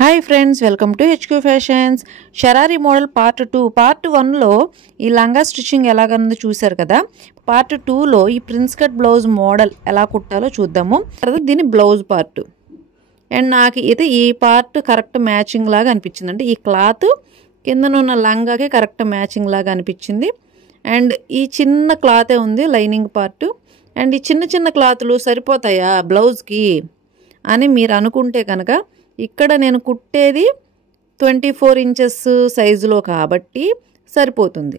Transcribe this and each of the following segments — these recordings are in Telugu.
Hi friends, welcome to HQ fashions. షరారీ మోడల్ పార్ట్ 2. పార్ట్ 1లో ఈ లంగా స్టిచ్చింగ్ ఎలాగన్నది చూశారు కదా. పార్ట్ 2లో ఈ ప్రిన్స్ కట్ బ్లౌజ్ మోడల్ ఎలా కుట్టాలో చూద్దాము. తర్వాత దీని బ్లౌజ్ పార్ట్. అండ్ నాకు అయితే ఈ పార్ట్ కరెక్ట్ మ్యాచింగ్ లాగా అనిపించింది. అంటే ఈ క్లాత్ కిందనున్న లంగాకి కరెక్ట్ మ్యాచింగ్ లాగా అనిపించింది. అండ్ ఈ చిన్న క్లాతే ఉంది లైనింగ్ పార్ట్. అండ్ ఈ చిన్న చిన్న క్లాతులు సరిపోతాయా బ్లౌజ్కి అని మీరు అనుకుంటే కనుక, ఇక్కడ నేను కుట్టేది 24 ఇంచెస్ సైజులో కాబట్టి సరిపోతుంది.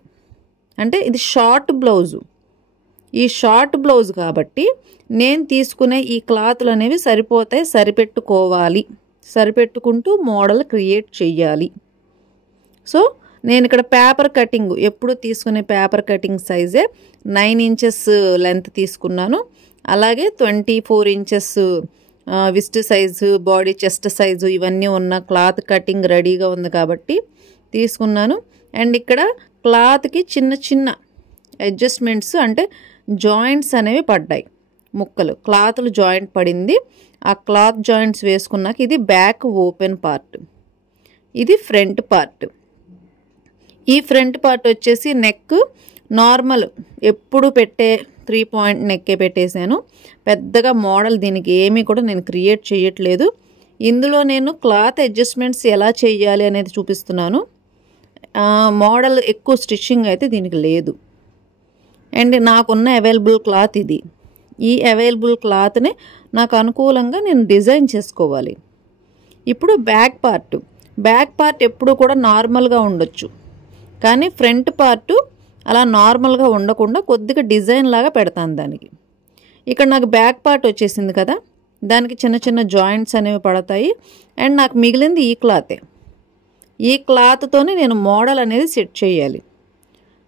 అంటే ఇది షార్ట్ బ్లౌజు. ఈ షార్ట్ బ్లౌజ్ కాబట్టి నేను తీసుకునే ఈ క్లాతులు అనేవి సరిపోతాయి. సరిపెట్టుకోవాలి, సరిపెట్టుకుంటూ మోడల్ క్రియేట్ చెయ్యాలి. సో నేను ఇక్కడ పేపర్ కటింగ్ ఎప్పుడు తీసుకునే పేపర్ కటింగ్ సైజే 9 ఇంచెస్ లెంత్ తీసుకున్నాను. అలాగే 24 inches wrist size, body chest size ఇవన్నీ ఉన్న క్లాత్ కటింగ్ రెడీగా ఉంది కాబట్టి తీసుకున్నాను. అండ్ ఇక్కడ క్లాత్కి చిన్న చిన్న అడ్జస్ట్మెంట్స్ అంటే జాయింట్స్ అనేవి పడ్డాయి. ముక్కలు క్లాత్లు జాయింట్ పడింది. ఆ క్లాత్ జాయింట్స్ వేసుకున్నాక ఇది బ్యాక్ ఓపెన్ పార్ట్, ఇది ఫ్రంట్ పార్ట్. ఈ ఫ్రంట్ పార్ట్ వచ్చేసి నెక్ నార్మల్ ఎప్పుడు పెట్టే 3 పాయింట్ నెక్కే పెట్టేశాను. పెద్దగా మోడల్ దీనికి ఏమీ కూడా నేను క్రియేట్ చేయట్లేదు. ఇందులో నేను క్లాత్ అడ్జస్ట్మెంట్స్ ఎలా చేయాలి అనేది చూపిస్తున్నాను. మోడల్ ఎక్కువ స్టిచ్చింగ్ అయితే దీనికి లేదు. అండ్ నాకున్న అవైలబుల్ క్లాత్ ఇది. ఈ అవైలబుల్ క్లాత్ని నాకు అనుకూలంగా నేను డిజైన్ చేసుకోవాలి. ఇప్పుడు బ్యాక్ పార్ట్ ఎప్పుడు కూడా నార్మల్గా ఉండొచ్చు, కానీ ఫ్రంట్ పార్ట్ అలా నార్మల్గా ఉండకుండా కొద్దిగా డిజైన్ లాగా పెడతాను దానికి. ఇక్కడ నాకు బ్యాక్ పార్ట్ వచ్చేసింది కదా, దానికి చిన్న చిన్న జాయింట్స్ అనేవి పడతాయి. అండ్ నాకు మిగిలింది ఈ క్లాతే. ఈ క్లాత్తోనే నేను మోడల్ అనేది సెట్ చేయాలి.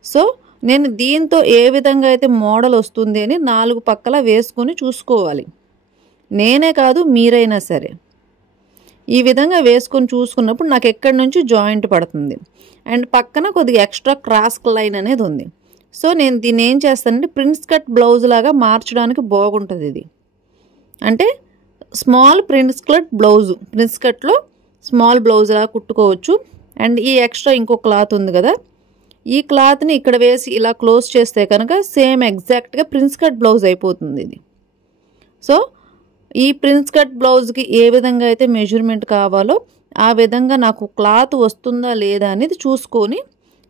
సో నేను దీంతో ఏ విధంగా అయితే మోడల్ వస్తుంది అని 4 పక్కల వేసుకొని చూసుకోవాలి. నేనే కాదు, మీరైనా సరే ఈ విధంగా వేసుకొని చూసుకున్నప్పుడు నాకు ఎక్కడి నుంచి జాయింట్ పడుతుంది. అండ్ పక్కన కొద్దిగా ఎక్స్ట్రా క్రాస్ లైన్ అనేది ఉంది. సో నేను దీన్ని ఏం చేస్తానంటే ప్రిన్స్ కట్ బ్లౌజ్ లాగా మార్చడానికి బాగుంటుంది ఇది. అంటే small prince cut blouse, prince కట్లో స్మాల్ బ్లౌజ్ లాగా కుట్టుకోవచ్చు. అండ్ ఈ ఎక్స్ట్రా ఇంకో క్లాత్ ఉంది కదా, ఈ క్లాత్ని ఇక్కడ వేసి ఇలా క్లోజ్ చేస్తే కనుక సేమ్ ఎగ్జాక్ట్గా ప్రిన్స్ కట్ బ్లౌజ్ అయిపోతుంది ఇది. సో ఈ ప్రిన్స్ కట్ బ్లౌజ్కి ఏ విధంగా అయితే మెజర్మెంట్ కావాలో ఆ విధంగా నాకు క్లాత్ వస్తుందా లేదా అనేది చూసుకొని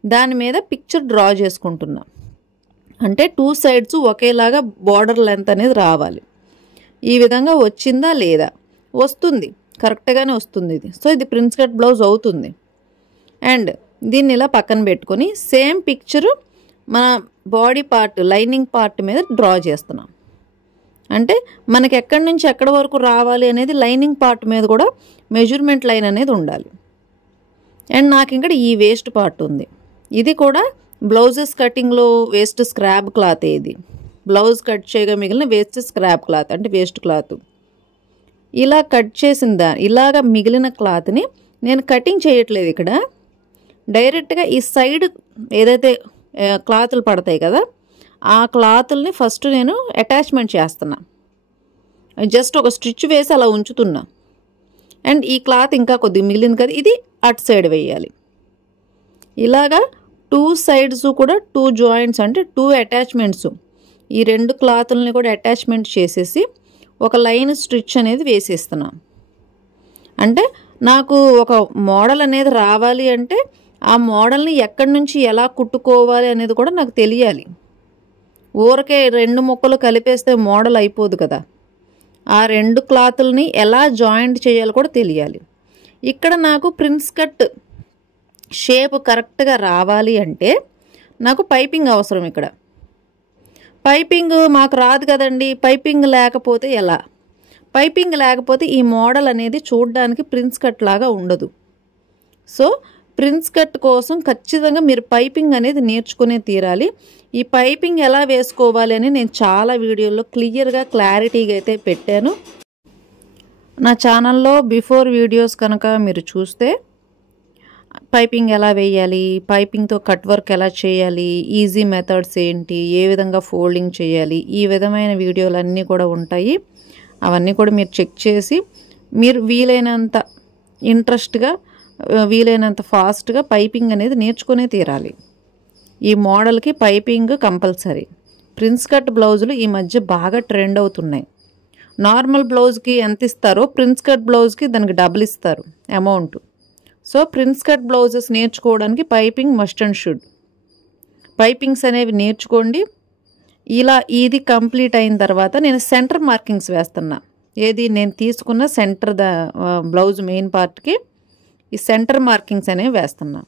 దాని మీద పిక్చర్ డ్రా చేసుకుంటున్నా. అంటే 2 సైడ్స్ ఒకేలాగా బార్డర్ లెంత్ అనేది రావాలి. ఈ విధంగా వచ్చిందా లేదా, వస్తుంది, కరెక్ట్గానే వస్తుంది ఇది. సో ఇది ప్రిన్స్ కట్ బ్లౌజ్ అవుతుంది. అండ్ దీన్ని ఇలా పక్కన పెట్టుకొని సేమ్ పిక్చరు మన బాడీ పార్ట్ లైనింగ్ పార్ట్ మీద డ్రా చేస్తున్నాం. అంటే మనకి ఎక్కడి నుంచి ఎక్కడి వరకు రావాలి అనేది లైనింగ్ పార్ట్ మీద కూడా మెజర్మెంట్ లైన్ అనేది ఉండాలి. అండ్ నాకు ఇక్కడ ఈ వేస్ట్ పార్ట్ ఉంది. ఇది కూడా బ్లౌజెస్ కటింగ్లో వేస్ట్ స్క్రాప్ క్లాత్. ఇది బ్లౌజ్ కట్ చేయగా మిగిలిన వేస్ట్ స్క్రాప్ క్లాత్ అంటే వేస్ట్ క్లాత్. ఇలా కట్ చేసిన ఇలాగా మిగిలిన క్లాత్ని నేను కటింగ్ చేయట్లేదు. ఇక్కడ డైరెక్ట్గా ఈ సైడ్ ఏదైతే క్లాతులు పడతాయి కదా, ఆ క్లాతుల్ని ఫస్ట్ నేను అటాచ్మెంట్ చేస్తున్నా. జస్ట్ ఒక స్టిచ్ వేసి అలా ఉంచుతున్నా. అండ్ ఈ క్లాత్ ఇంకా కొద్దిగా మిగిలింది కదా, ఇది అటు సైడ్ వేయాలి. ఇలాగా 2 సైడ్స్ కూడా 2 జాయింట్స్ అంటే 2 అటాచ్మెంట్స్, ఈ 2 క్లాతుల్ని కూడా అటాచ్మెంట్ చేసేసి ఒక లైన్ స్టిచ్ అనేది వేసేస్తున్నా. అంటే నాకు ఒక మోడల్ అనేది రావాలి అంటే ఆ మోడల్ని ఎక్కడి నుంచి ఎలా కుట్టుకోవాలి అనేది కూడా నాకు తెలియాలి. ఊరకే 2 ముక్కలు కలిపేస్తే మోడల్ అయిపోదు కదా. ఆ 2 క్లాతుల్ని ఎలా జాయింట్ చేయాలో కూడా తెలియాలి. ఇక్కడ నాకు ప్రిన్స్ కట్ షేప్ కరెక్ట్గా రావాలి అంటే నాకు పైపింగ్ అవసరం. ఇక్కడ పైపింగ్ మాకు రాదు కదండి. పైపింగ్ లేకపోతే ఎలా? పైపింగ్ లేకపోతే ఈ మోడల్ అనేది చూడడానికి ప్రిన్స్ కట్ లాగా ఉండదు. సో ప్రిన్స్ కట్ కోసం ఖచ్చితంగా మీరు పైపింగ్ అనేది నేర్చుకునే తీరాలి. ఈ పైపింగ్ ఎలా వేసుకోవాలి అని నేను చాలా వీడియోల్లో క్లియర్గా క్లారిటీగా అయితే పెట్టాను. నా ఛానల్లో బిఫోర్ వీడియోస్ కనుక మీరు చూస్తే పైపింగ్ ఎలా వేయాలి, పైపింగ్తో కట్ వర్క్ ఎలా చేయాలి, ఈజీ మెథడ్స్ ఏంటి, ఏ విధంగా ఫోల్డింగ్ చేయాలి, ఈ విధమైన వీడియోలు అన్నీ కూడా ఉంటాయి. అవన్నీ కూడా మీరు చెక్ చేసి మీరు వీలైనంత ఇంట్రెస్ట్గా వీలైనంత ఫాస్ట్గా పైపింగ్ అనేది నేర్చుకునే తీరాలి. ఈ మోడల్కి పైపింగ్ కంపల్సరీ. ప్రిన్స్ కట్ బ్లౌజులు ఈ మధ్య బాగా ట్రెండ్ అవుతున్నాయి. నార్మల్ బ్లౌజ్కి ఎంత ఇస్తారో ప్రిన్స్ కట్ బ్లౌజ్కి దానికి డబుల్ ఇస్తారు amount. So prince cut blouses నేర్చుకోవడానికి piping must and should. Pipings అనేవి నేర్చుకోండి. ఇలా ఇది కంప్లీట్ అయిన తర్వాత నేను సెంటర్ మార్కింగ్స్ వేస్తున్నా. ఏది నేను తీసుకున్న సెంటర్ బ్లౌజ్ మెయిన్ పార్ట్కి ఈ సెంటర్ మార్కింగ్స్ అనేవి వేస్తున్నా.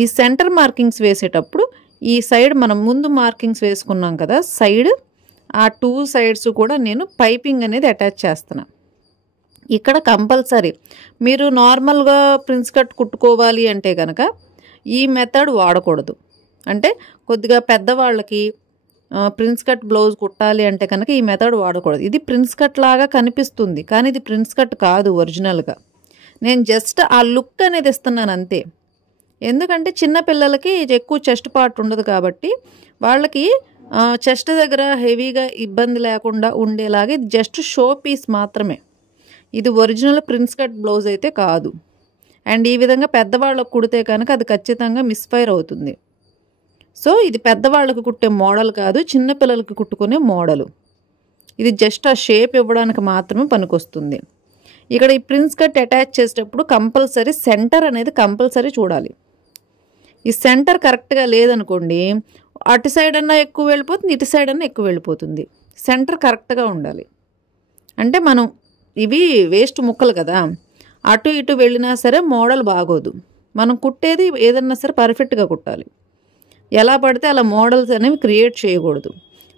ఈ సెంటర్ మార్కింగ్స్ వేసేటప్పుడు ఈ సైడ్ మనం ముందు మార్కింగ్స్ వేసుకున్నాం కదా, సైడ్ ఆ 2 సైడ్స్ కూడా నేను పైపింగ్ అనేది అటాచ్ చేస్తున్నా. ఇక్కడ కంపల్సరీ మీరు నార్మల్గా ప్రిన్స్ కట్ కుట్టుకోవాలి అంటే కనుక ఈ మెథడ్ వాడకూడదు. అంటే కొద్దిగా పెద్దవాళ్ళకి ప్రిన్స్ కట్ బ్లౌజ్ కుట్టాలి అంటే కనుక ఈ మెథడ్ వాడకూడదు. ఇది ప్రిన్స్ కట్ లాగా కనిపిస్తుంది కానీ ఇది ప్రిన్స్ కట్ కాదు ఒరిజినల్గా. నేను జస్ట్ ఆ లుక్ అనేది ఇస్తున్నాను అంతే. ఎందుకంటే చిన్నపిల్లలకి ఎక్కువ చెస్ట్ పార్ట్ ఉండదు కాబట్టి వాళ్ళకి చెస్ట్ దగ్గర హెవీగా ఇబ్బంది లేకుండా ఉండేలాగా ఇది జస్ట్ షో పీస్ మాత్రమే. ఇది ఒరిజినల్ ప్రిన్స్ కట్ బ్లౌజ్ అయితే కాదు. అండ్ ఈ విధంగా పెద్దవాళ్ళకు కుడితే కనుక అది ఖచ్చితంగా మిస్ఫైర్ అవుతుంది. సో ఇది పెద్దవాళ్ళకి కుట్టే మోడల్ కాదు, చిన్నపిల్లలకి కుట్టుకునే మోడలు. ఇది జస్ట్ ఆ షేప్ ఇవ్వడానికి మాత్రమే పనికొస్తుంది. ఇక్కడ ఈ ప్రిన్స్ కట్ అటాచ్ చేసేటప్పుడు కంపల్సరీ సెంటర్ అనేది కంపల్సరీ చూడాలి. ఈ సెంటర్ కరెక్ట్గా లేదనుకోండి అటు సైడ్ అన్నా ఎక్కువ వెళ్ళిపోతుంది, ఇటు సైడ్ అన్నా ఎక్కువ వెళ్ళిపోతుంది. సెంటర్ కరెక్ట్గా ఉండాలి. అంటే మనం ఇవి వేస్ట్ ముక్కలు కదా, అటు ఇటు వెళ్ళినా సరే మోడల్ బాగోదు. మనం కుట్టేది ఏదన్నా సరే పర్ఫెక్ట్గా కుట్టాలి. ఎలా పడితే అలా మోడల్స్ అనేవి క్రియేట్ చేయకూడదు.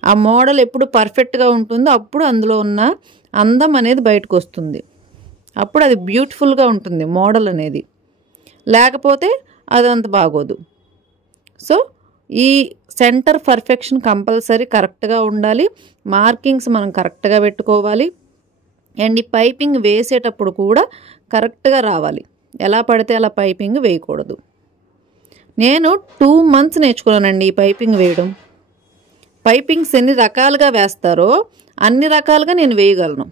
ఆ మోడల్ ఎప్పుడు పర్ఫెక్ట్గా ఉంటుందో అప్పుడు అందులో ఉన్న అందం అనేది బయటకు వస్తుంది. అప్పుడు అది బ్యూటిఫుల్గా ఉంటుంది మోడల్ అనేది, లేకపోతే అదంత బాగోదు. సో ఈ సెంటర్ పర్ఫెక్షన్ కంపల్సరీ కరెక్ట్గా ఉండాలి. మార్కింగ్స్ మనం కరెక్ట్గా పెట్టుకోవాలి. అండ్ ఈ పైపింగ్ వేసేటప్పుడు కూడా కరెక్ట్గా రావాలి. ఎలా పడితే అలా పైపింగ్ వేయకూడదు. నేను 2 months నేర్చుకున్నానండి ఈ పైపింగ్ వేయడం. పైపింగ్స్ ఎన్ని రకాలుగా వేస్తారో అన్ని రకాలుగా నేను వేయగలను.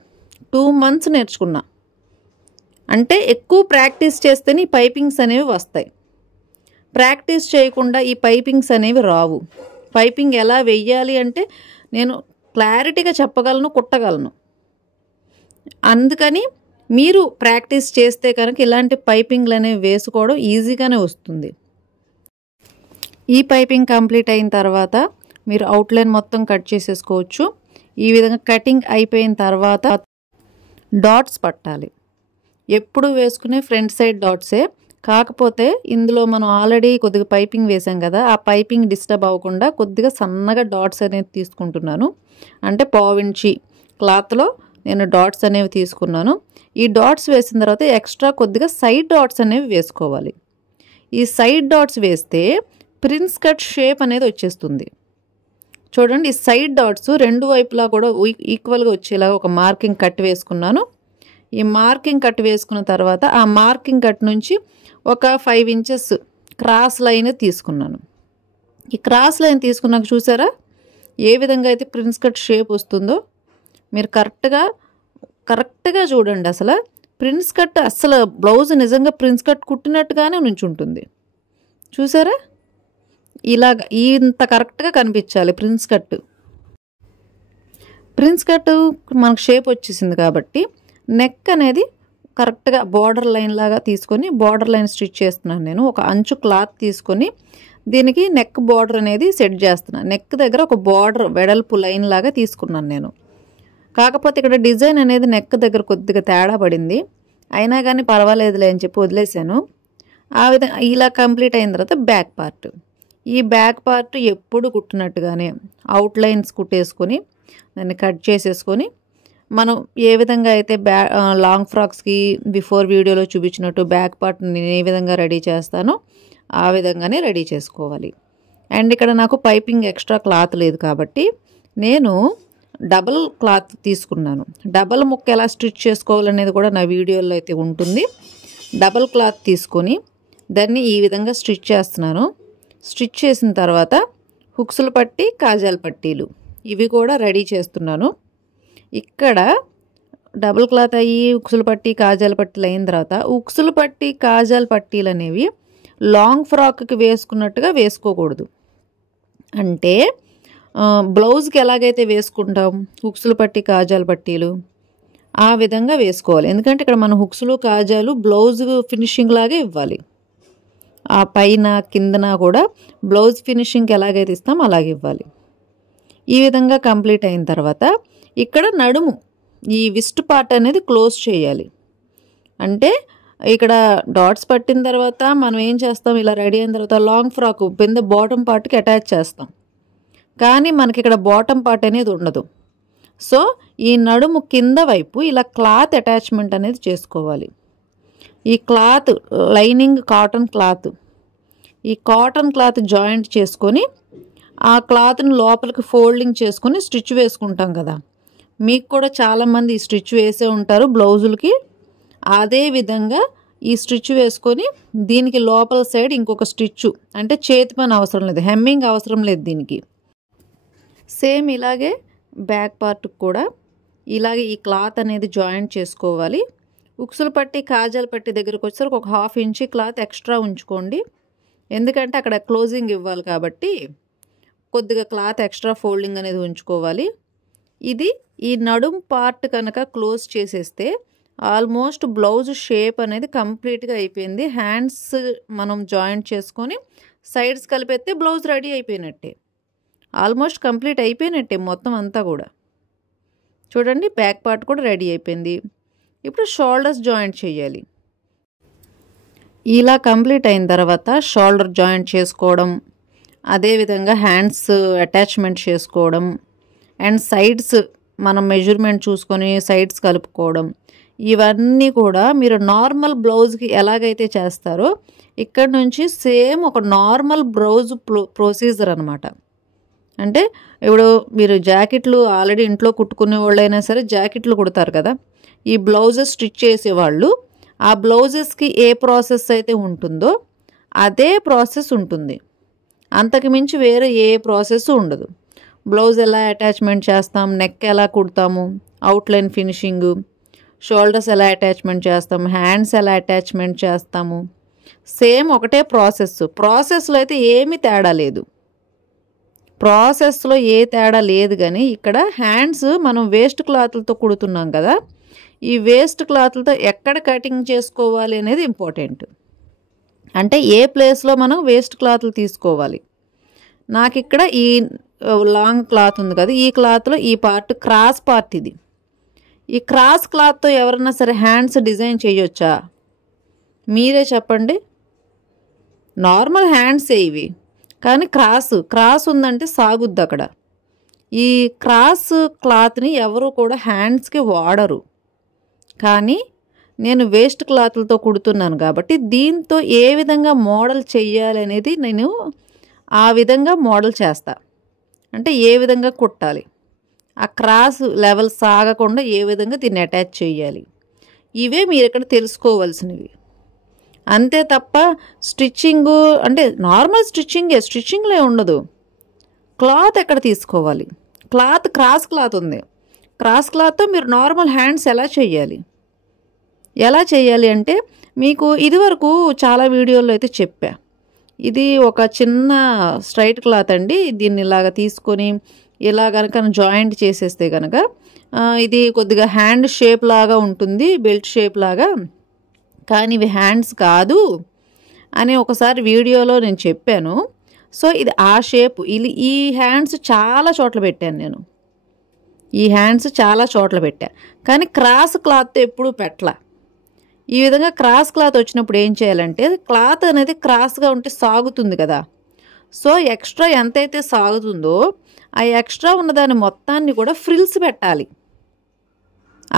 2 months నేర్చుకున్నా. అంటే ఎక్కువ ప్రాక్టీస్ చేస్తేనే ఈ పైపింగ్స్ అనేవి వస్తాయి. ప్రాక్టీస్ చేయకుండా ఈ పైపింగ్స్ అనేవి రావు. పైపింగ్ ఎలా వెయ్యాలి అంటే నేను క్లారిటీగా చెప్పగలను, కుట్టగలను. అందుకని మీరు ప్రాక్టీస్ చేస్తే కనుక ఇలాంటి పైపింగ్లు అనేవి వేసుకోవడం ఈజీగానే వస్తుంది. ఈ పైపింగ్ కంప్లీట్ అయిన తర్వాత మీరు అవుట్లైన్ మొత్తం కట్ చేసేసుకోవచ్చు. ఈ విధంగా కటింగ్ అయిపోయిన తర్వాత డాట్స్ పట్టాలి. ఎప్పుడు వేసుకునే ఫ్రంట్ సైడ్ డాట్సే, కాకపోతే ఇందులో మనం ఆల్రెడీ కొద్దిగా పైపింగ్ వేసాం కదా, ఆ పైపింగ్ డిస్టర్బ్ అవ్వకుండా కొద్దిగా సన్నగా డాట్స్ అనేవి తీసుకుంటున్నాను. అంటే 1/4 ఇంచ్ క్లాత్లో నేను డాట్స్ అనేవి తీసుకున్నాను. ఈ డాట్స్ వేసిన తర్వాత ఎక్స్ట్రా కొద్దిగా సైడ్ డాట్స్ అనేవి వేసుకోవాలి. ఈ సైడ్ డాట్స్ వేస్తే ప్రిన్స్ కట్ షేప్ అనేది వచ్చేస్తుంది. చూడండి, ఈ సైడ్ డాట్స్ 2 వైపులా కూడా ఈక్వల్గా వచ్చేలాగా ఒక మార్కింగ్ కట్ వేసుకున్నాను. ఈ మార్కింగ్ కట్ వేసుకున్న తర్వాత ఆ మార్కింగ్ కట్ నుంచి ఒక 5 inches క్రాస్ లైన్ తీసుకున్నాను. ఈ క్రాస్ లైన్ తీసుకున్నాక చూసారా ఏ విధంగా అయితే ప్రిన్స్ కట్ షేప్ వస్తుందో. మీరు కరెక్ట్గా చూడండి. అసలు ప్రిన్స్ కట్ అసలు బ్లౌజ్ నిజంగా ప్రిన్స్ కట్ కుట్టినట్టుగానే నుంచుంటుంది. చూసారా, ఇలాగ ఇంత కరెక్ట్గా కనిపించాలి ప్రిన్స్ కట్. ప్రిన్స్ కట్ మనకు షేప్ వచ్చేసింది కాబట్టి నెక్ అనేది కరెక్ట్గా బార్డర్ లైన్ లాగా తీసుకొని బార్డర్ లైన్ స్టిచ్ చేస్తున్నాను. నేను ఒక అంచు క్లాత్ తీసుకొని దీనికి నెక్ బార్డర్ అనేది సెట్ చేస్తున్నాను. నెక్ దగ్గర ఒక బార్డర్ వెడల్పు లైన్ లాగా తీసుకున్నాను నేను. కాకపోతే ఇక్కడ డిజైన్ అనేది నెక్ దగ్గర కొద్దిగా తేడా పడింది. అయినా కానీ పర్వాలేదులే అని చెప్పి వదిలేసాను. ఆ విధంగా ఇలా కంప్లీట్ అయిన తర్వాత బ్యాక్ పార్ట్, ఈ బ్యాక్ పార్ట్ ఎప్పుడు కుట్టినట్టుగానే అవుట్లైన్స్ కుట్టేసుకొని దాన్ని కట్ చేసేసుకొని మనం ఏ విధంగా అయితే లాంగ్ ఫ్రాక్స్కి బిఫోర్ వీడియోలో చూపించినట్టు బ్యాక్ పార్ట్ నేను ఏ విధంగా రెడీ చేస్తానో ఆ విధంగానే రెడీ చేసుకోవాలి. అండ్ ఇక్కడ నాకు పైపింగ్ ఎక్స్ట్రా క్లాత్ లేదు కాబట్టి నేను డబల్ క్లాత్ తీసుకున్నాను. డబల్ ముక్క ఎలా స్టిచ్ చేసుకోవాలనేది కూడా నా వీడియోలో అయితే ఉంటుంది. డబల్ క్లాత్ తీసుకొని దాన్ని ఈ విధంగా స్టిచ్ చేస్తున్నాను. స్టిచ్ చేసిన తర్వాత హుక్స్లు పట్టి కాజాల పట్టీలు ఇవి కూడా రెడీ చేస్తున్నాను. ఇక్కడ డబుల్ క్లాత్ అయ్యి ఉక్సులు పట్టి కాజాల పట్టీలు అయిన తర్వాత ఉక్సులు పట్టి కాజాల పట్టీలు అనేవి లాంగ్ ఫ్రాక్కి వేసుకున్నట్టుగా వేసుకోకూడదు. అంటే బ్లౌజ్కి ఎలాగైతే వేసుకుంటాం హుక్స్లు పట్టి కాజాల పట్టీలు ఆ విధంగా వేసుకోవాలి. ఎందుకంటే ఇక్కడ మన హుక్స్లు కాజాలు బ్లౌజ్ ఫినిషింగ్ లాగే ఇవ్వాలి. ఆ పైన కిందన కూడా బ్లౌజ్ ఫినిషింగ్కి ఎలాగైతే ఇస్తాం అలాగే ఇవ్వాలి. ఈ విధంగా కంప్లీట్ అయిన తర్వాత ఇక్కడ నడుము ఈ విస్ట్ పార్ట్ అనేది క్లోజ్ చేయాలి. అంటే ఇక్కడ డాట్స్ పట్టిన తర్వాత మనం ఏం చేస్తాం, ఇలా రెడీ అయిన తర్వాత లాంగ్ ఫ్రాక్ కింద బాటమ్ పార్ట్కి అటాచ్ చేస్తాం. కానీ మనకి ఇక్కడ బాటమ్ పార్ట్ అనేది ఉండదు. సో ఈ నడుము కింద వైపు ఇలా క్లాత్ అటాచ్మెంట్ అనేది చేసుకోవాలి. ఈ క్లాత్ లైనింగ్ కాటన్ క్లాత్, ఈ కాటన్ క్లాత్ జాయింట్ చేసుకొని ఆ క్లాత్ని లోపలికి ఫోల్డింగ్ చేసుకొని స్టిచ్ వేసుకుంటాం కదా. మీకు కూడా చాలామంది ఈ స్టిచ్ వేసే ఉంటారు బ్లౌజులకి. అదే విధంగా ఈ స్టిచ్ వేసుకొని దీనికి లోపల సైడ్ ఇంకొక స్టిచ్, అంటే చేతి పని అవసరం లేదు, హెమ్మింగ్ అవసరం లేదు దీనికి. సేమ్ ఇలాగే బ్యాక్ పార్ట్కి కూడా ఇలాగే ఈ క్లాత్ అనేది జాయింట్ చేసుకోవాలి. ఉక్సులు పట్టి కాజాల పట్టి దగ్గరకు వచ్చేసరికి ఒక 1/2 ఇంచ్ క్లాత్ ఎక్స్ట్రా ఉంచుకోండి. ఎందుకంటే అక్కడ క్లోజింగ్ ఇవ్వాలి కాబట్టి కొద్దిగా క్లాత్ ఎక్స్ట్రా ఫోల్డింగ్ అనేది ఉంచుకోవాలి. ఇది ఈ నడుం పార్ట్ కనుక క్లోజ్ చేసేస్తే ఆల్మోస్ట్ బ్లౌజ్ షేప్ అనేది కంప్లీట్గా అయిపోయింది. హ్యాండ్స్ మనం జాయింట్ చేసుకొని సైడ్స్ కలిపేస్తే బ్లౌజ్ రెడీ అయిపోయినట్టే, ఆల్మోస్ట్ కంప్లీట్ అయిపోయినట్టే మొత్తం అంతా కూడా. చూడండి బ్యాక్ పార్ట్ కూడా రెడీ అయిపోయింది. ఇప్పుడు షోల్డర్స్ జాయింట్ చేయాలి. ఇలా కంప్లీట్ అయిన తర్వాత షోల్డర్ జాయింట్ చేసుకోవడం, అదేవిధంగా హ్యాండ్స్ అటాచ్మెంట్ చేసుకోవడం అండ్ సైడ్స్ మనం మెజర్మెంట్ చూసుకొని సైడ్స్ కలుపుకోవడం, ఇవన్నీ కూడా మీరు నార్మల్ బ్లౌజ్కి ఎలాగైతే చేస్తారో ఇక్కడ నుంచి సేమ్ ఒక నార్మల్ బ్లౌజ్ ప్రొసీజర్ అనమాట. అంటే ఇప్పుడు మీరు జాకెట్లు ఆల్రెడీ ఇంట్లో కుట్టుకునే వాళ్ళైనా సరే జాకెట్లు కుడతారు కదా, ఈ బ్లౌజెస్ స్టిచ్ చేసేవాళ్ళు ఆ బ్లౌజెస్కి ఏ ప్రాసెస్ అయితే ఉంటుందో అదే ప్రాసెస్ ఉంటుంది. అంతకు మించి వేరే ఏ ప్రాసెస్ ఉండదు. బ్లౌజ్ ఎలా అటాచ్మెంట్ చేస్తాం, నెక్ ఎలా కుడతాము, అవుట్లైన్ ఫినిషింగ్, షోల్డర్స్ ఎలా అటాచ్మెంట్ చేస్తాం, హ్యాండ్స్ ఎలా అటాచ్మెంట్ చేస్తాము, సేమ్ ఒకటే ప్రాసెస్. ప్రాసెస్లో అయితే ఏమీ తేడా లేదు, ప్రాసెస్లో ఏ తేడా లేదు. కానీ ఇక్కడ హ్యాండ్స్ మనం వేస్ట్ క్లాత్లతో కుడుతున్నాం కదా, ఈ వేస్ట్ క్లాత్లతో ఎక్కడ కటింగ్ చేసుకోవాలి అనేది ఇంపార్టెంట్. అంటే ఏ ప్లేస్లో మనం వేస్ట్ క్లాత్లు తీసుకోవాలి. నాకు ఇక్కడ ఈ లాంగ్ క్లాత్ ఉంది కదా, ఈ క్లాత్లో ఈ పార్ట్ క్రాస్ పార్ట్, ఇది ఈ క్రాస్ క్లాత్తో ఎవరన్నా సరే హ్యాండ్స్ డిజైన్ చేయొచ్చా మీరే చెప్పండి. నార్మల్ హ్యాండ్సే ఇవి, కానీ క్రాస్ ఉందంటే సాగుద్ది అక్కడ. ఈ క్రాస్ క్లాత్ని ఎవరు కూడా హ్యాండ్స్కి వాడరు. కానీ నేను వేస్ట్ క్లాత్లతో కుడుతున్నాను కాబట్టి దీంతో ఏ విధంగా మోడల్ చెయ్యాలి అనేది నేను ఆ విధంగా మోడల్ చేస్తా. అంటే ఏ విధంగా కుట్టాలి, ఆ క్రాస్ లెవెల్ సాగకుండా ఏ విధంగా దీన్ని అటాచ్ చేయాలి, ఇవే మీరు ఇక్కడ తెలుసుకోవాల్సినవి. అంతే తప్ప స్టిచ్చింగు అంటే నార్మల్ స్టిచ్చింగ్లే ఉండదు. క్లాత్ ఎక్కడ తీసుకోవాలి, క్లాత్ క్రాస్ క్లాత్ ఉంది, క్రాస్ క్లాత్తో మీరు నార్మల్ హ్యాండ్స్ ఎలా చేయాలి అంటే మీకు ఇదివరకు చాలా వీడియోల్లో అయితే చెప్పా. ఇది ఒక చిన్న స్ట్రైట్ క్లాత్ అండి, దీన్ని ఇలాగ తీసుకొని ఇలా కనుక జాయింట్ చేసేస్తే కనుక ఇది కొద్దిగా హ్యాండ్ షేప్ లాగా ఉంటుంది, బెల్ట్ షేప్ లాగా, కానీ ఇవి హ్యాండ్స్ కాదు అని ఒకసారి వీడియోలో నేను చెప్పాను. సో ఇది ఆ షేప్. ఈ హ్యాండ్స్ చాలా చోట్ల పెట్టాను నేను, ఈ హ్యాండ్స్ చాలా చోట్ల పెట్టా, కానీ క్రాస్ క్లాత్తో ఎప్పుడూ పెట్టలా. ఈ విధంగా క్రాస్ క్లాత్ వచ్చినప్పుడు ఏం చేయాలంటే క్లాత్ అనేది క్రాస్గా ఉంటే సాగుతుంది కదా, సో ఎక్స్ట్రా ఎంతైతే సాగుతుందో ఆ ఎక్స్ట్రా ఉన్నదాన్ని మొత్తాన్ని కూడా ఫ్రిల్స్ పెట్టాలి.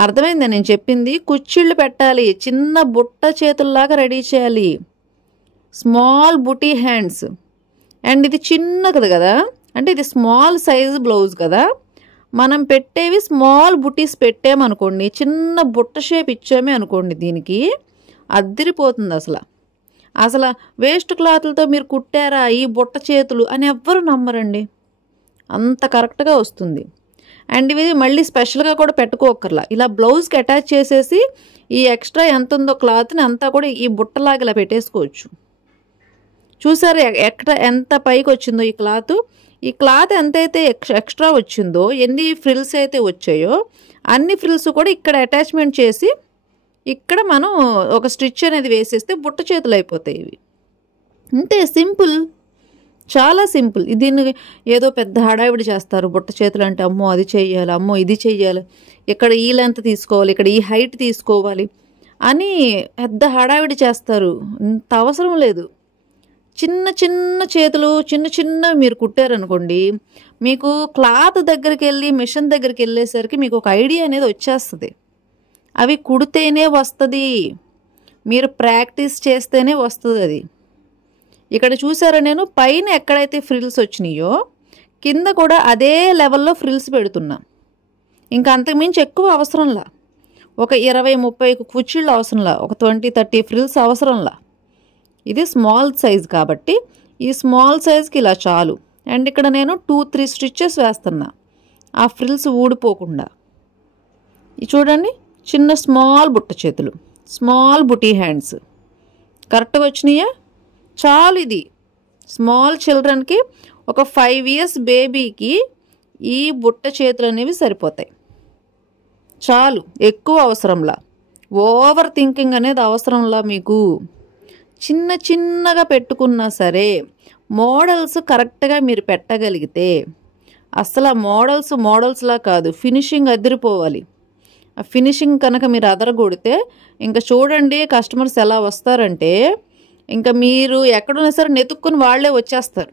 అర్థమైందా నేను చెప్పింది? కుచ్చిళ్ళు పెట్టాలి, చిన్న బుట్ట చేతుల్లాగా రెడీ చేయాలి, స్మాల్ బుటీ హ్యాండ్స్. అండ్ ఇది చిన్నది కదా, అంటే ఇది స్మాల్ సైజు బ్లౌజ్ కదా, మనం పెట్టేవి స్మాల్ బుటీస్ పెట్టామనుకోండి, చిన్న బుట్ట షేప్ ఇచ్చామే అనుకోండి, దీనికి అద్దిరిపోతుంది. అసలు వేస్ట్ క్లాత్లతో మీరు కుట్టారా ఈ బుట్ట చేతులు అని ఎవ్వరు నమ్మరండి, అంత కరెక్ట్గా వస్తుంది. అండ్ ఇవి మళ్ళీ స్పెషల్గా కూడా పెట్టుకోకర్లా, ఇలా బ్లౌజ్కి అటాచ్ చేసేసి ఈ ఎక్స్ట్రా ఎంత ఉందో క్లాత్ని అంతా కూడా ఈ బుట్టలాగా ఇలా పెట్టేసుకోవచ్చు. చూసారు ఎక్కడ ఎంత పైకి వచ్చిందో ఈ క్లాత్ ఎంతైతే ఎక్స్ట్రా వచ్చిందో, ఎన్ని ఫ్రిల్స్ అయితే వచ్చాయో అన్ని ఫ్రిల్స్ కూడా ఇక్కడ అటాచ్మెంట్ చేసి ఇక్కడ మనం ఒక స్టిచ్ అనేది వేసేస్తే బుట్ట చేతులు అయిపోతాయి ఇవి. అంతే, సింపుల్, చాలా సింపుల్. దీన్ని ఏదో పెద్ద హడావిడి చేస్తారు బుట్ట చేతులు అంటే, అమ్మో అది చెయ్యాలి, అమ్మో ఇది చెయ్యాలి, ఇక్కడ ఈ లెంత్ తీసుకోవాలి, ఇక్కడ ఈ హైట్ తీసుకోవాలి అని పెద్ద హడావిడి చేస్తారు. ఇంత అవసరం లేదు. చిన్న చిన్న చేతులు చిన్న మీరు కుట్టారనుకోండి, మీకు క్లాత్ దగ్గరికి వెళ్ళి మిషన్ దగ్గరికి వెళ్ళేసరికి మీకు ఒక ఐడియా అనేది వచ్చేస్తుంది. అవి కుడితేనే వస్తుంది, మీరు ప్రాక్టీస్ చేస్తేనే వస్తుంది అది. ఇక్కడ చూసారా, నేను పైన ఎక్కడైతే ఫ్రిల్స్ వచ్చినాయో కింద కూడా అదే లెవెల్లో ఫ్రిల్స్ పెడుతున్నా. ఇంకా అంతకుమించి ఎక్కువ అవసరంలా, ఒక 20-30 కుర్చీళ్ళు అవసరంలా, ఒక 20-30 ఫ్రిల్స్ అవసరంలా. ఇది స్మాల్ సైజ్ కాబట్టి ఈ స్మాల్ సైజ్కి ఇలా చాలు. అండ్ ఇక్కడ నేను 2-3 స్టిచ్చెస్ వేస్తున్నా ఆ ఫ్రిల్స్ ఊడిపోకుండా. చూడండి, చిన్న స్మాల్ బుట్ట చేతులు, స్మాల్ బుటీ హ్యాండ్స్ కరెక్ట్గా వచ్చినాయా? చాలు. ఇది స్మాల్ చిల్డ్రన్కి, ఒక 5 years బేబీకి ఈ బుట్ట చేతులు అనేవి సరిపోతాయి. చాలు, ఎక్కువ అవసరంలా, ఓవర్ థింకింగ్ అనేది అవసరంలా. మీకు చిన్నగా పెట్టుకున్నా సరే మోడల్స్ కరెక్ట్గా మీరు పెట్టగలిగితే, అసలు మోడల్స్లా కాదు, ఫినిషింగ్ అదిరిపోవాలి. ఆ ఫినిషింగ్ కనుక మీరు అదరగొడితే ఇంకా చూడండి కస్టమర్స్ ఎలా వస్తారంటే, ఇంకా మీరు ఎక్కడున్నా సరే నెతుక్కుని వాళ్ళే వచ్చేస్తారు.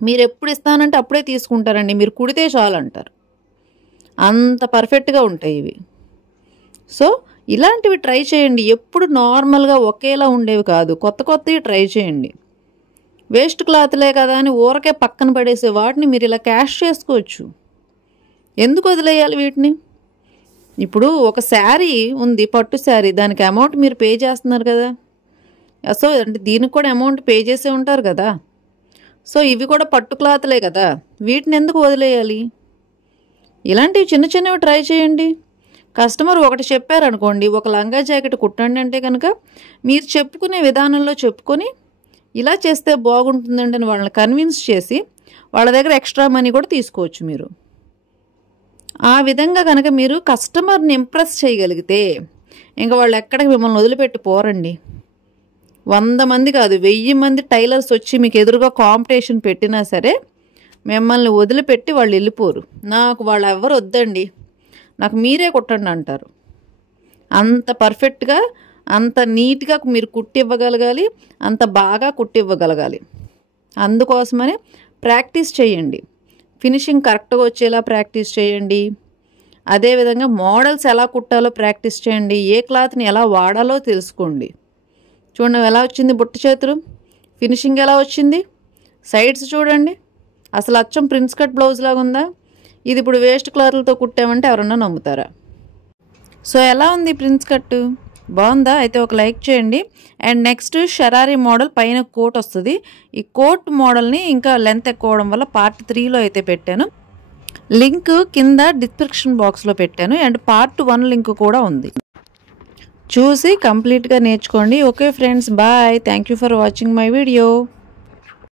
మీరు ఎప్పుడు ఇస్తానంటే అప్పుడే తీసుకుంటారండి, మీరు కుడితే చాలు అంటారు. అంత పర్ఫెక్ట్గా ఉంటాయి ఇవి. సో ఇలాంటివి ట్రై చేయండి. ఎప్పుడు నార్మల్గా ఒకేలా ఉండేవి కాదు, కొత్తవి ట్రై చేయండి. వేస్ట్ క్లాత్లే కదా అని ఊరకే పక్కన పడేసే వాటిని మీరు ఇలా క్యాష్ చేసుకోవచ్చు. ఎందుకు వదిలేయాలి వీటిని? ఇప్పుడు ఒక శారీ ఉంది, పట్టు శారీ, దానికి అమౌంట్ మీరు పే చేస్తున్నారు కదా. సో అంటే దీనికి కూడా అమౌంట్ పే చేసే ఉంటారు కదా. సో ఇవి కూడా పట్టు క్లాత్లే కదా, వీటిని ఎందుకు వదిలేయాలి? ఇలాంటివి చిన్నవి ట్రై చేయండి. కస్టమర్ ఒకటి చెప్పారనుకోండి, ఒక లంగా జాకెట్ కుట్టండి అంటే కనుక మీరు చెప్పుకునే విధానంలో చెప్పుకొని ఇలా చేస్తే బాగుంటుందండి అని వాళ్ళని కన్విన్స్ చేసి వాళ్ళ దగ్గర ఎక్స్ట్రా మనీ కూడా తీసుకోవచ్చు మీరు. ఆ విధంగా కనుక మీరు కస్టమర్ని ఇంప్రెస్ చేయగలిగితే ఇంకా వాళ్ళు ఎక్కడికి మిమ్మల్ని వదిలిపెట్టి పోరండి. 100 మంది కాదు, 1000 మంది టైలర్స్ వచ్చి మీకు ఎదురుగా కాంపిటీషన్ పెట్టినా సరే మిమ్మల్ని వదిలిపెట్టి వాళ్ళు వెళ్ళిపోరు. నాకు వాళ్ళు ఎవరు వద్దండి, నాకు మీరే కుట్టండి అంటారు. అంత పర్ఫెక్ట్గా, అంత నీట్గా మీరు కుట్టివ్వగలగాలి, అంత బాగా కుట్టివ్వగలగాలి. అందుకోసమని ప్రాక్టీస్ చేయండి, ఫినిషింగ్ కరెక్ట్గా వచ్చేలా ప్రాక్టీస్ చేయండి. అదేవిధంగా మోడల్స్ ఎలా కుట్టాలో ప్రాక్టీస్ చేయండి, ఏ క్లాత్ని ఎలా వాడాలో తెలుసుకోండి. చూడండి ఎలా వచ్చింది బుట్ట చేతులు, ఫినిషింగ్ ఎలా వచ్చింది, సైడ్స్ చూడండి, అసలు అచ్చం ప్రిన్స్ కట్ బ్లౌజ్ లాగా ఉందా? ఇది ఇప్పుడు వేస్ట్ క్లాత్లతో కుట్టామంటే ఎవరన్నా నమ్ముతారా? సో ఎలా ఉంది ప్రిన్స్ కట్, బాగుందా? అయితే ఒక లైక్ చేయండి. అండ్ నెక్స్ట్ షరారీ మోడల్ పైన కోట్ వస్తుంది. ఈ కోట్ మోడల్ని ఇంకా లెంత్ ఎక్కువ అవడం వల్ల పార్ట్ 3లో అయితే పెట్టాను. లింక్ కింద డిస్క్రిప్షన్ బాక్స్లో పెట్టాను. అండ్ పార్ట్ 1 లింక్ కూడా ఉంది, చూసి కంప్లీట్గా నేర్చుకోండి. Okay friends, bye. Thank you for watching my video.